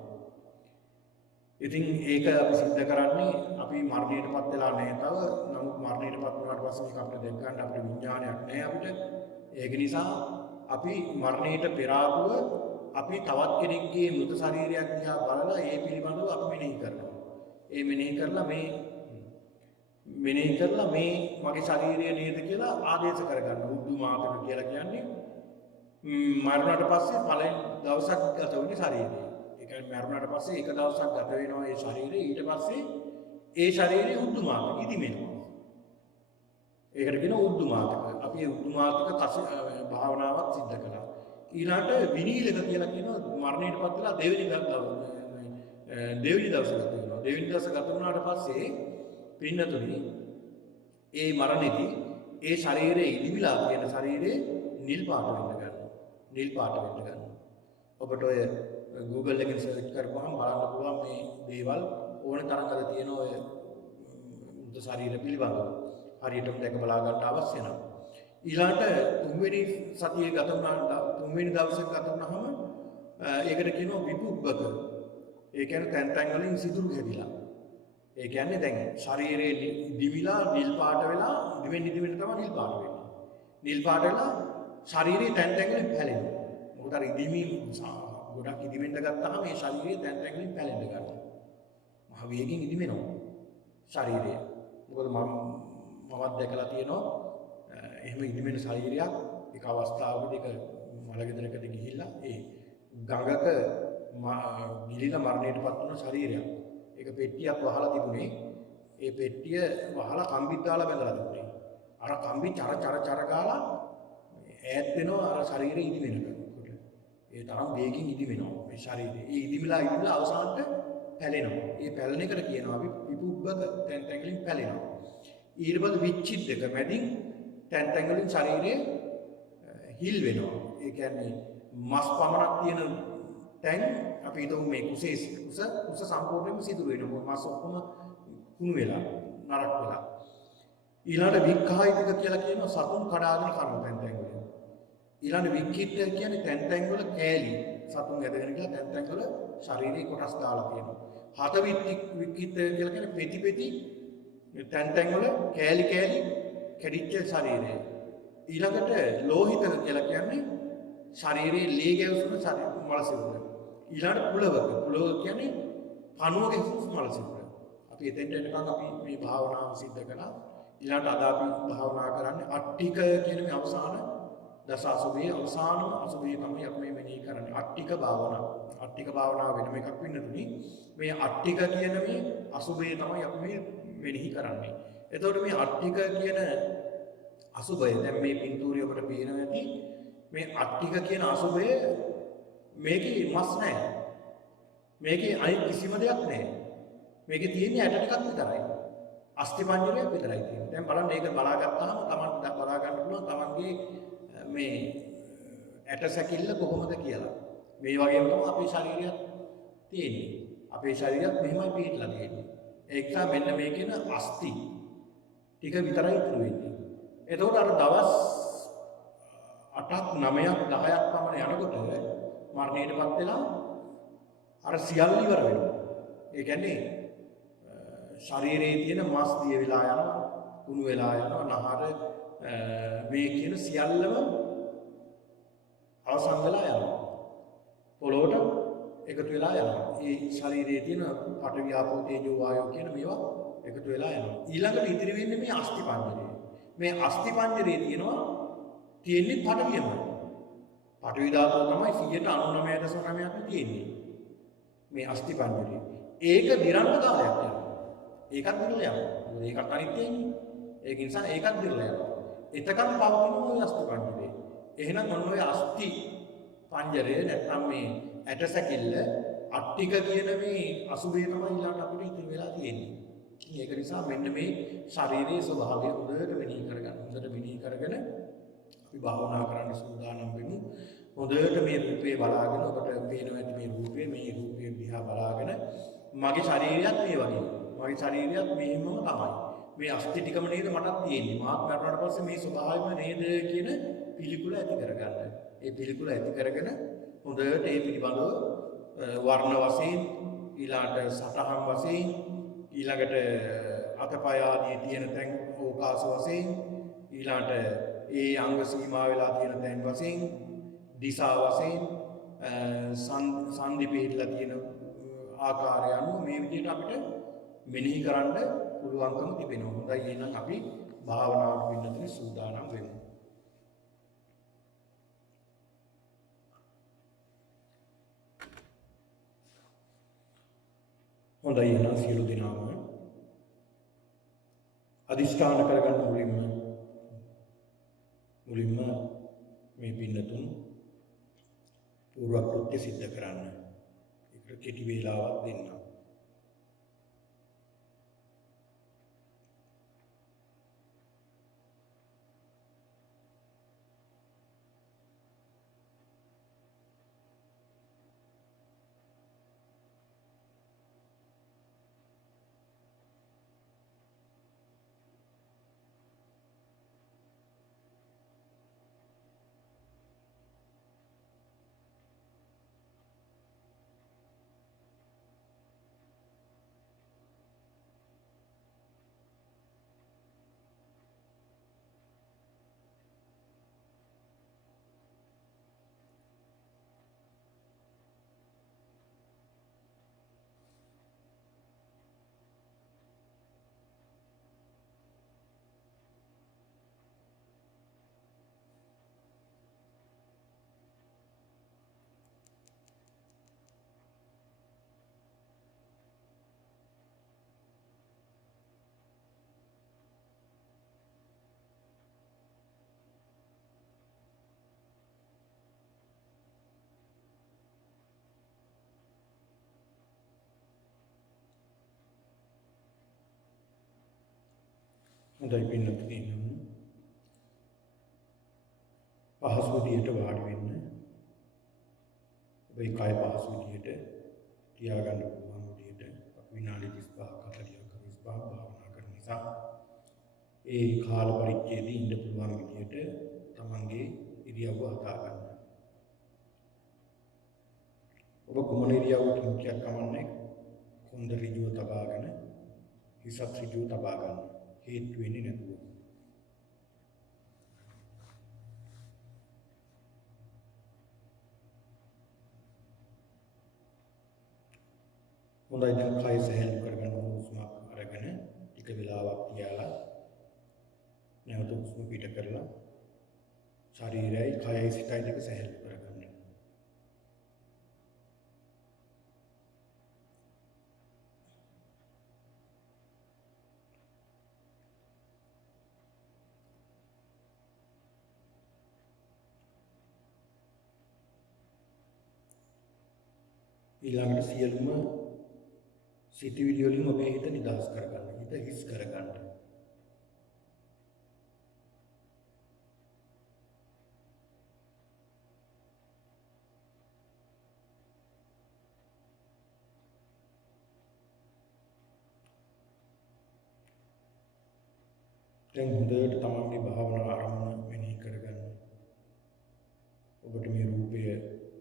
ඉතින් ඒක අපි සිද්ධ කරන්නේ අපි මරණයටපත් වෙලා නැහැ තව. නමුත් මරණයටපත් වුණාට පස්සේ මේක අපිට දැක් ගන්න අපිට විඥානයක් නැහැ අපිට. ඒක නිසා අපි මරණයට පෙර ආතුව අපි තවත් කෙනෙක්ගේ මృత ශරීරයක් දිහා බලලා ඒ පිළිබඳව අපි මෙනෙහි කරනවා. ඒ මෙනෙහි කරලා මේ මගේ ශරීරය නේද කියලා ආදේශ කරගන්න. උද්දුමාතක කියලා කියන්නේ මරණයට පස්සේ පළවෙනි දවසක් ගත වෙන ශරීරය. ඒ කියන්නේ මරණයට පස්සේ එක දවසක් ගත වෙනවා ඒ ශරීරය. ඊට පස්සේ ඒ ශරීරය උද්දුමාතක ඉදිමෙනවා. ඒකට කියනවා උද්දුමාතක. අපි ඒ උද්දුමාතක භාවනාවක් සිද්ධ කළා. ඊළාට විනීලක කියලා කියනවා මරණයටපත් වෙලා දෙවෙනි දවස ගත වෙනවා. දෙවෙනි දවස ගත වුණාට පස්සේ පින්නතුනි ඒ මරණෙදී ඒ ශරීරයේ ඉදිවිලා තියෙන ශරීරේ නිල් පාට වෙන්න ගන්නවා. නිල් පාට වෙන්න ගන්නවා. ඔබට ඔය Google එකෙන් සර්ච් කරපුවහම බලන්න පුළුවන් මේ දේවල් ඕන තරම් අද තියෙන ඔය මුද ශරීර පිළිබඳව. හරියටම දැක බලා ගන්න අවශ්‍ය නම්. ඊළාට තුන්වෙනි සතියේ ගත වුණාට තුන්වෙනි දවසේ ගත වුණාම ඒකට කියනවා විපුබ්බක. ඒ කියන්නේ තැන් වලින් සිදුරු හැදිලා. ඒ කියන්නේ දැන් ශරීරයේ දිවිලා නිල් පාට වෙලා දිවෙන්න තමයි නිල් පාට වෙන්නේ. නිල් පාට වෙලා ශරීරයේ තැන් වලින් පැලෙනවා. මොකද අර ඉදිමීම ගොඩක් ඉදිමෙන්න ගත්තාම මේ ශරීරයේ තැන් වලින් පැලෙන්න ගන්නවා. මහ වේගෙන් ඉදිමෙනවා ශරීරය. මොකද මමත් දැකලා තියෙනවා එහෙම ඉදිමෙන ශරීරයක් එක අවස්ථාවකදී ඒක මලගෙදරකට ගිහිල්ලා ඒ ගඟක ගිලිලා මරණයටපත් වුණ ශරීරයක්. ඒක පෙට්ටියක් වහලා තිබුණේ. ඒ පෙට්ටිය වහලා කම්බිත් දාලා බැඳලා තිබුණේ. අර කම්බි චර ගාලා ඈත් වෙනවා අර ශරීරෙ ඉදි වෙනකොට. ඒ තරම් වේගින් ඉදි වෙනවා මේ ශරීරය. ඒ ඉදිමිලා අවසානට පැලෙනවා. ඒ පැලෙන එකට කියනවා අපි විපුබ්බක තැන් වලින් පැලෙනවා. ඊට පස්සේ විච්ඡිද්දක මැදින් තැන් වලින් ශරීරය හිල් වෙනවා. ඒ කියන්නේ මස් පමණක් තියෙන තැන් අපි හිතමු මේ කුස සම්පූර්ණයෙන්ම සිදුරු වෙනවා. මස් ඔක්කොම කුණු වෙලා නරක් වෙලා. ඊළඟ වික්ඛායිතික කියලා කියනවා සතුන් කඩාගෙන කන තැන් වලින්. ඊළඟ වික්කිට කියන්නේ තැන් වල කෑලි සතුන් ඇදගෙන ගිහලා තැන් වල ශාරීරික කොටස් දාලා තියෙනවා. හත වික්කිට කියලා කියන්නේ පෙති තැන් වල කෑලි කැඩිච්ච ශරීරය. ඊළඟට ලෝහිත කියලා කියන්නේ ශරීරයේ ලේ ගැවුණු මල සිරුර. ඊළඟට පුලවක කියන්නේ පණුවක මල සිරුර. අපි එතෙන්ට එනකන් අපි මේ භාවනාව සිද්ධ කළා. ඊළඟට අද අපි භාවනා කරන්නේ අට්ඨික කියන මේ අවසාන දස අසුභයේ අවසානම අසුභයේ තමයි අපි මේ මෙනෙහි කරන්නේ. අට්ඨික භාවනාව. අට්ඨික භාවනාව වෙනම එකක් වෙන්නතුනි. මේ අට්ඨික කියන මේ අසුභයේ තමයි අපි මේ මෙනෙහි කරන්නේ. එතකොට මේ අට්ඨික කියන අසුභය දැන් මේ පින්තූරය ඔබට පේනවා ඇති. මේ අට්ඨික කියන අසුභය මේකේ මස් නැහැ. මේකේ අනිත් කිසිම දෙයක් නැහැ. මේකේ තියෙන්නේ ඇට ටිකක් විතරයි. අස්ථි පංජරයක් විතරයි තියෙන්නේ. දැන් බලන්න ඒක බලාගත්තාම Taman බලා ගන්න පුළුවන් Tamanගේ මේ ඇට සැකිල්ල කොහොමද කියලා. මේ වගේම තමයි අපේ ශරීරයත් තියෙන්නේ. අපේ ශරීරයත් මෙහෙමයි පිටලා තියෙන්නේ. ඒ නිසා මෙන්න මේ කියන අස්ථි ටික විතරයි ඉතුරු වෙන්නේ. එතකොට අර දවස් 8ක් 9ක් 10ක් පමණ යනකොට මරණයටපත් වෙලා අර සියල්ල ඉවර වෙනවා. ඒ කියන්නේ ශරීරයේ තියෙන මස් දිය වෙලා යනවා, කුණු වෙලා යනවා, නහර මේ කියන සියල්ලම අවසන් වෙලා යනවා. පොළොවට එකතු වෙලා යනවා. මේ ශරීරයේ තියෙන පඨවි ආපෝ තේජෝ වායෝ කියන මේවා එකතු වෙලා යනවා. ඊළඟට ඉතිරි වෙන්නේ මේ අස්ථි පංජරය. මේ අස්ථි පංජරයේ තියෙන්නේ පඨවියමයි. පඨවි ධාතුව තමයි 99.9% තියෙන්නේ. මේ අස්ථි පංජරය. ඒක දිරන්න කාලයක් යනවා. ඒකත් දිරලා යනවා. මොකද ඒකත් අනිත්‍යයිනේ. ඒක නිසා ඒකත් දිරලා යනවා. එතකන් පවතින ওই අස්ථි පංජරය. එහෙනම් ඔන්න ඔය අස්ථි පංජරය නැත්නම් මේ ඇටසැකිල්ල අට්ටික කියන මේ අසුබේ තමයි ඊළඟට අපිට ඉතිරි වෙලා තියෙන්නේ. ඒක නිසා මෙන්න මේ ශරීරයේ ස්වභාවය හොඳට මෙනෙහි කරගන්න. හොඳට මෙනෙහි කරගෙන අපි භාවනා කරන්න සූදානම් වෙමු. හොඳට මේ රූපේ බලාගෙන ඔබට පේනවා ඇති මේ රූපේ දිහා බලාගෙන මගේ ශරීරයත් මේ වගේ. මගේ ශරීරයත් මෙහෙමම තමයි. මේ අස්ථි ටිකම නේද මටත් තියෙන්නේ. මාත් මරණයට පස්සේ මේ ස්වභාවයම නේද කියන පිළිකුල ඇති කරගන්න. ඒ පිළිකුල ඇති කරගෙන හොඳට ඒ පිළිබඳව වර්ණ වශයෙන් ඊළඟට සටහන් වශයෙන් ඊළඟට අතපය ආදී තියෙන තැන් ඕකාස වශයෙන් ඊළඟට ඒ අංග සීමා වෙලා තියෙන තැන් වශයෙන් දිශා වශයෙන් සංදි පිළිලා තියෙන ආකාරය අනුව මේ විදිහට අපිට මෙනෙහි කරන්න පුළුවන්කම තිබෙනවා. හොඳයි එහෙනම් අපි භාවනාවට වෙන්නදී සූදානම් වෙමු. හොඳයි එහෙනම් සියලු දෙනාම අදිෂ්ඨාන කරගන්න මුලින්ම මේ පින්නතුන් පූර්ව කෘත්‍ය සිද්ධ කරන්න. ඒකට කෙටි වේලාවක් දෙන්න. හොඳයි පින්නතුනි පහසු විදියට වාඩි වෙන්න. ඔබේ කය පහසු විදියට තියාගන්න පුළුවන් විදියට අපි විනාඩි 35ක් 40ක් 25ක් භාවනා කරන නිසා ඒ කාල පරිච්ඡේදයේ ඉන්න පුළුවන් විදියට තමන්ගේ ඉරියව්ව හදාගන්න. ඔබ කුමන ඉරියව්වකින් කියක් කමන්නේ කොන්ද ඍජුව තබාගෙන හිසත් ඍජුව තබා ගන්න. හේතු වෙන්නේ නැතුව. හොඳයි දැන් කය සැහැල්ලු කරගෙන හුස්මක් අරගෙන ටික වෙලාවක් තියාලා නැවත හුස්ම පිට කරලා ශරීරයයි කයයි සිතයි දෙක සැහැල්ලු කරගන්න. ඊළඟට සියලුම සිතවිලි වලින් ඔබේ හිත නිදහස් කරගන්න. හිත හිස් කරගන්න. දැන් හොඳට තමන්ගේ භාවනා ආරම්භ මෙනෙහි කරගන්න. ඔබට මේ රූපය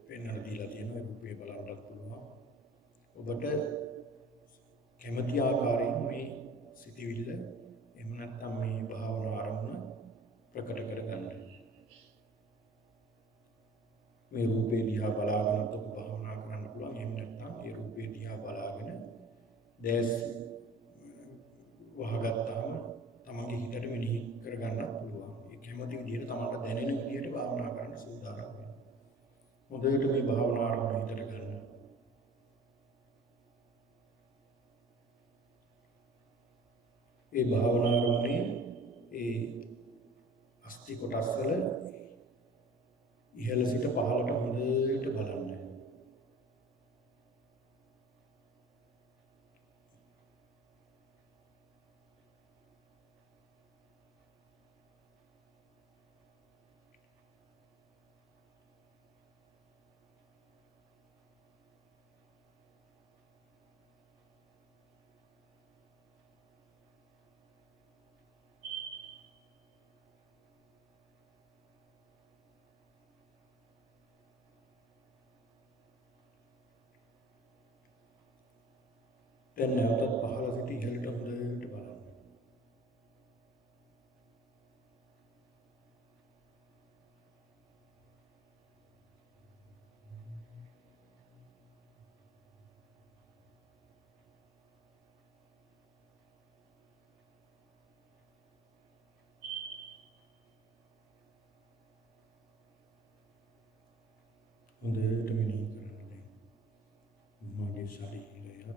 පෙන්වලා දීලා තියෙනවා. රූපය බලන්නත් පුළුවන්. ඔබට කැමති ආකාරයෙන් මේ සිතිවිල්ල එහෙම නැත්නම් මේ භාවනා ආරම්භ ප්‍රකට කරගන්න. මේ රූපේ දිහා බලාගෙන ඔබ භාවනා කරන්න පුළුවන්. එහෙම නැත්නම් මේ රූපේ දිහා බලාගෙන දැස් වහගත්තාම තමන්ගේ හිතට මෙනෙහි කරගන්නත් පුළුවන්. ඒ කැමති විදිහට තමන්ට දැනෙන විදිහට භාවනා කරන්න සූදානම් වෙන්න. හොඳට මේ භාවනා ආරම්භ හිතට ගන්න. ඒ භාවනා ආරම්භයේ ඒ අස්ති කොටස් වල ඉහළ සිට පහළට හොඳට බලන්න. දැන් නැවතත් පහළ සිට ඉහළට හොඳට බලන්න. හොඳට මෙනෙහි කරන්න. දැන් මගේ ශරීරය,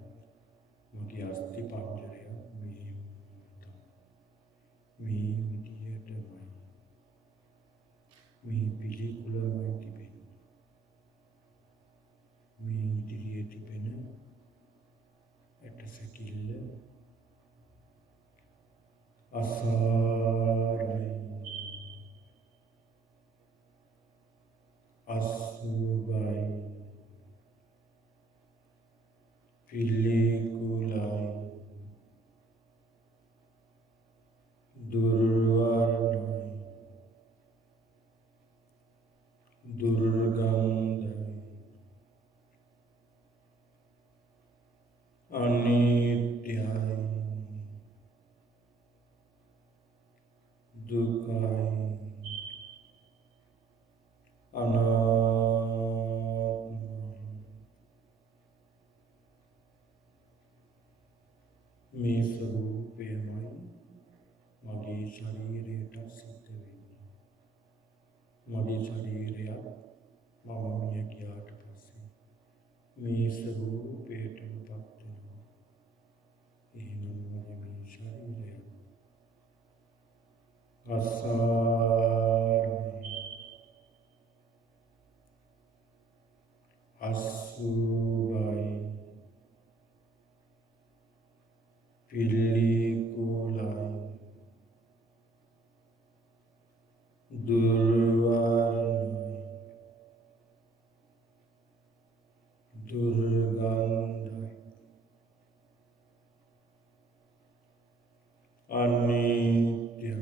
මගේ අස්ථි පංජරය මේ විදියටමයි මේ පිළිකුලමයි තිබෙන්නේ. මේ ඉදිරියේ තිබෙන ඇටසැකිල්ල අසාරයි, අසුභයි, පිළිකුලයි, දුර්වර්ණයි, දුර්ගන්ධයි, අනිත්‍යයි, දුකයි, මේ ස්වરૂපයමයි මගේ ශරීරයට සිද්ධ වෙන්නේ. මගේ ශරීරයක් මම මිය ගියාට පස්සේ මේ ස්වરૂපයටමපත් වෙනවා. එහෙනම් මගේ මේ ශරීරය අසාරයි, අසුභයි, පිළිකුලයි, දුර්වර්ණයි, දුර්ගන්ධයි, අනිත්‍යයි,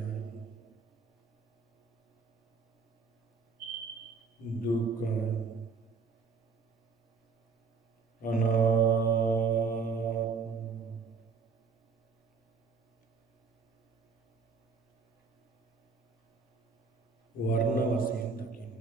දුකයි, අනාත්මයි. වර්ණ වශයෙන් දකින්න.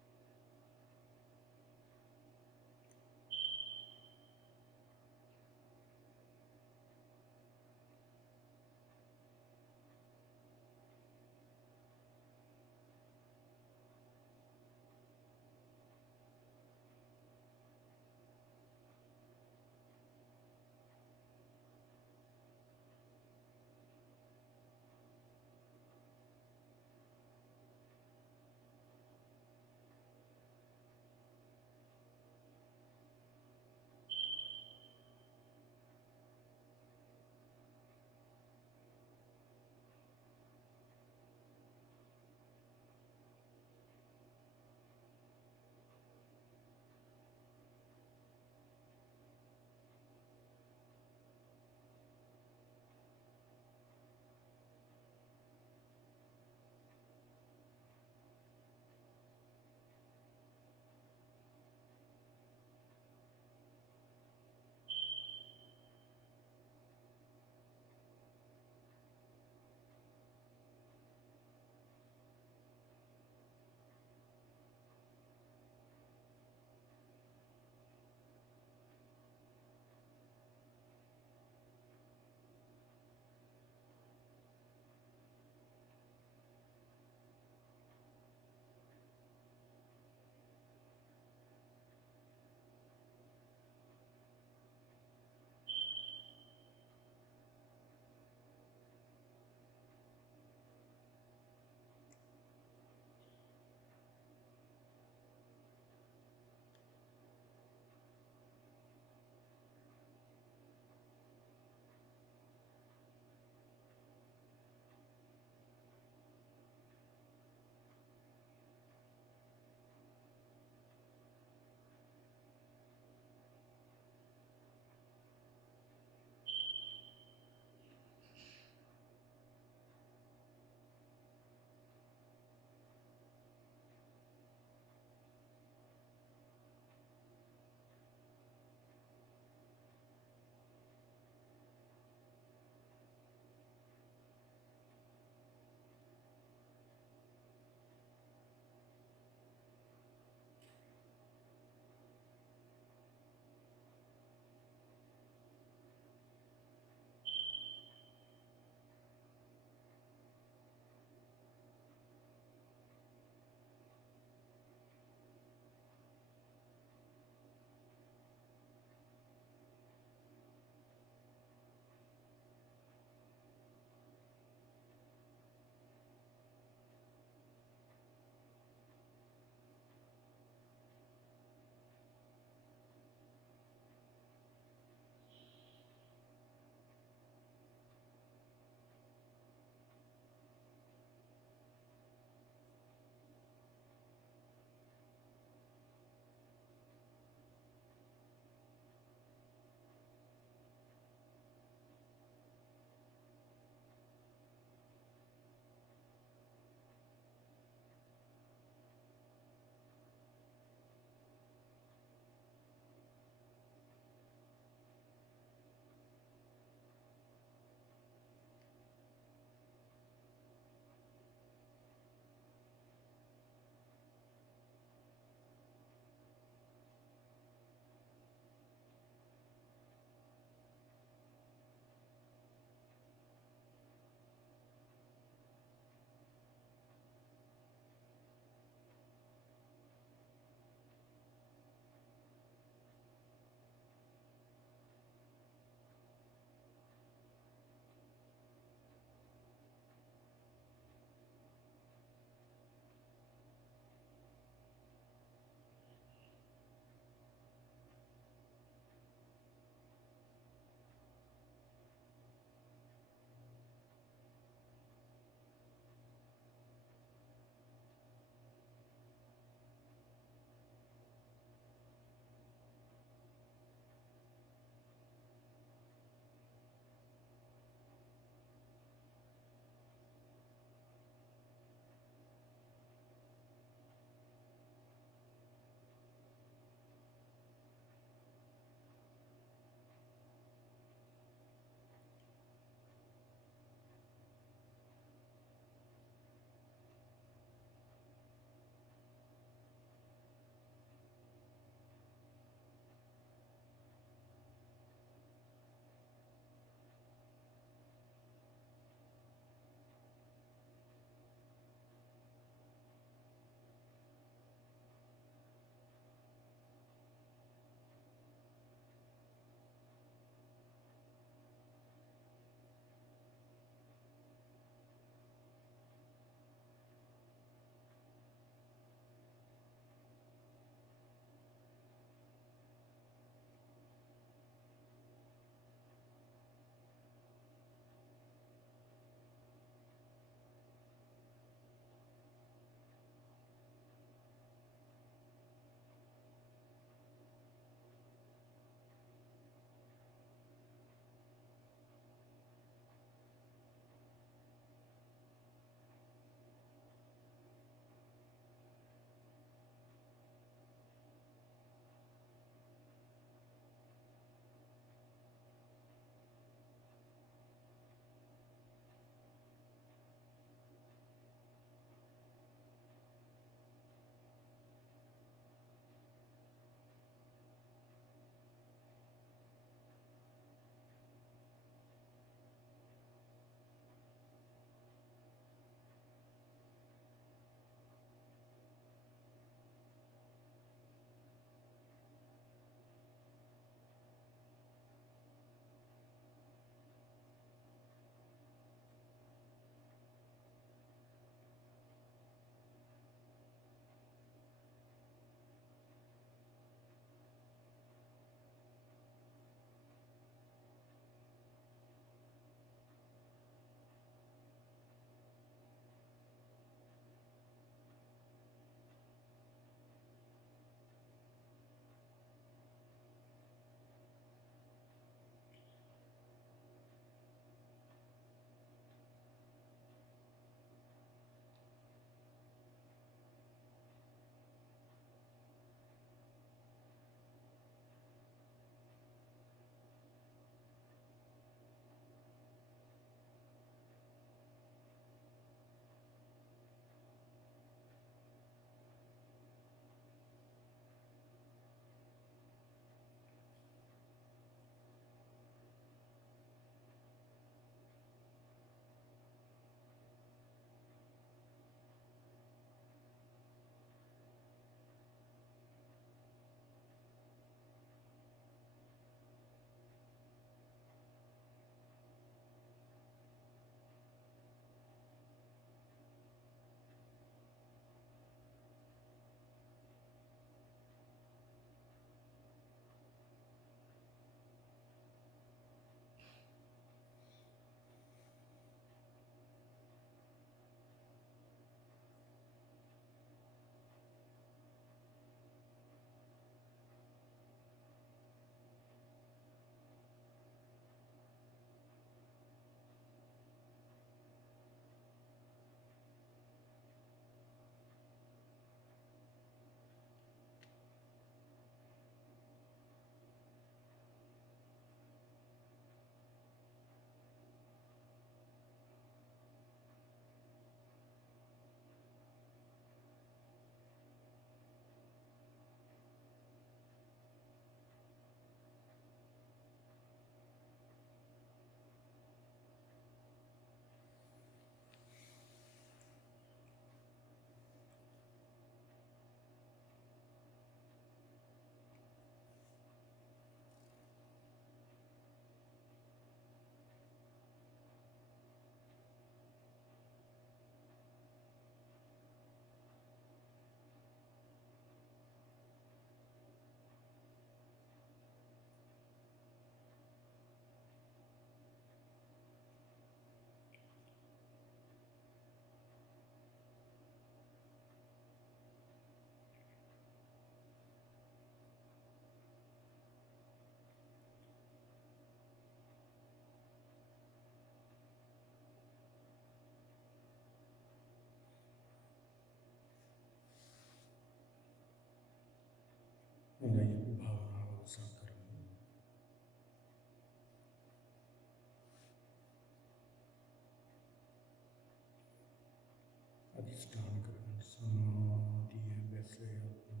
अधिष्ठान करगන්න සමාධිය බැසයත්වා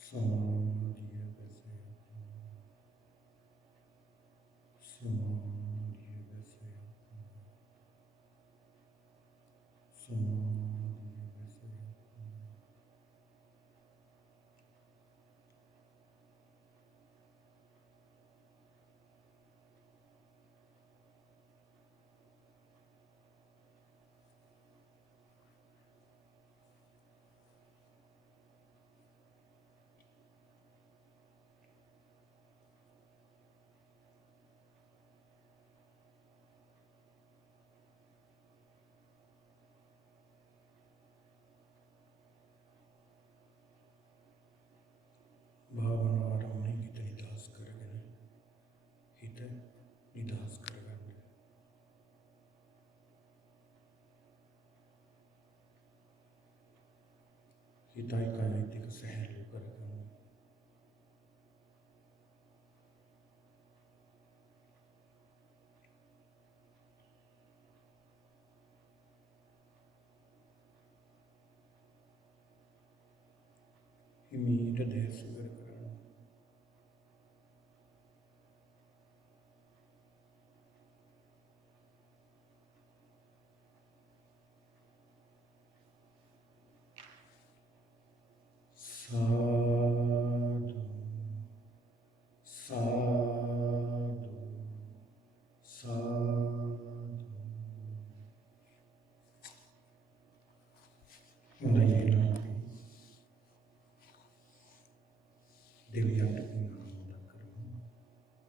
සමාධිය බැසයත්වා සමාධිය බැසයත්වා සමාධිය බැසයත්වා භාවනාවට මොනින් හිත නිදහස් කරගෙන හිත නිදහස් කරගන්න. හිතයි කයයි දෙක සැහැල්ලු කරගන්න. හිමීට දැසු කරගන්න. Sadhu, sadhu, sadhu. Hondai දෙවියන්ට පින් අනුමෝදන් කරමු.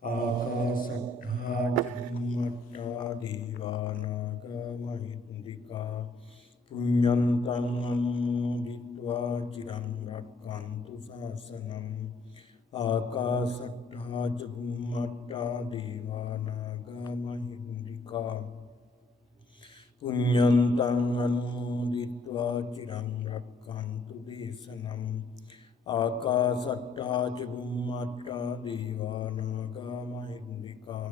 ආකාසට්ඨා චුම්මට්ඨා දීවානාගා මහින්దికා පුඤ්ඤන්තං අනුමෝදිत्वा චිරං රක්ඛන්තු ශාසනං. ආකාසට්ඨා චුම්මට්ඨා දීවානාගා මහින්దికා පුඤ්ඤන්තං අනුමෝදිत्वा චිරං රක්ඛන්තු දේශනං. ආකාසට්ඨා චුම්මට්ඨා දීවානාගා මහින්దికා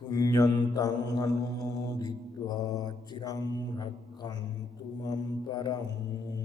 පුඤ්ඤන්තං අනුමෝදිत्वा චිරං රක්ඛන්තු මම් පරං.